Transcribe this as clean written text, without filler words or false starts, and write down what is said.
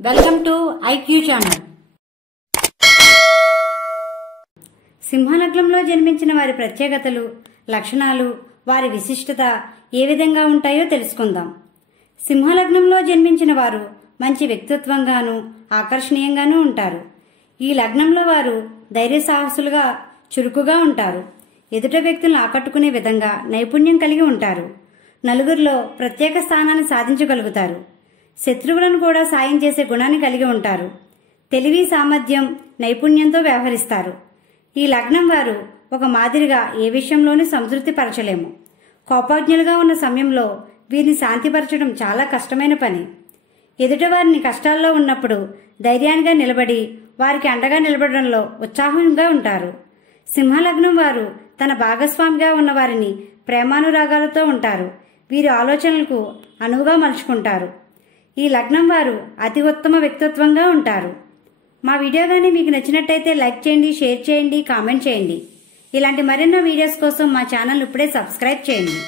Welcome to IQ channel. సింహలగ్నంలో జన్మించిన వారి ప్రత్యేకతలు, లక్షణాలు, వారి విశిష్టత ఏ విధంగా ఉంటాయో తెలుసుకుందాం. సింహలగ్నంలో జన్మించిన వారు మంచి వ్యక్తిత్వంగాను ఆకర్షణీయంగానూ ఉంటారు. ఈ లగ్నంలో వారు ధైర్య సాహసులుగా చురుకుగా ఉంటారు. ఎదుట వ్యక్తులను ఆకట్టుకునే విధంగా నైపుణ్యం కలిగి ఉంటారు. నలుగురిలో ప్రత్యేక స్థానాన్ని సాధించగలుగుతారు. శత్రువులను కూడా సాయం చేసే గుణాన్ని కలిగి ఉంటారు. తెలివి, సామర్థ్యం, నైపుణ్యంతో వ్యవహరిస్తారు. ఈ లగ్నం వారు ఒక మాదిరిగా ఏ విషయంలోనూ సంతృప్తి పరచలేము. కోపజ్ఞులుగా ఉన్న సమయంలో వీరిని శాంతిపరచడం చాలా కష్టమైన పని. ఎదుటివారిని కష్టాల్లో ఉన్నప్పుడు ధైర్యానికి నిలబడి వారికి అండగా నిలబడడంలో ఉత్సాహంగా ఉంటారు. సింహలగ్నం వారు తన భాగస్వామిగా ఉన్న వారిని ప్రేమానురాగాలతో ఉంటారు. వీరి ఆలోచనలకు అనువుగా మలుచుకుంటారు. ఈ లగ్నం వారు అతి ఉత్తమ వ్యక్తిత్వంగా ఉంటారు. మా వీడియో కానీ మీకు నచ్చినట్టయితే లైక్ చేయండి, షేర్ చేయండి, కామెంట్ చేయండి. ఇలాంటి మరెన్నో వీడియోస్ కోసం మా ఛానల్ ఇప్పుడే సబ్స్క్రైబ్ చేయండి.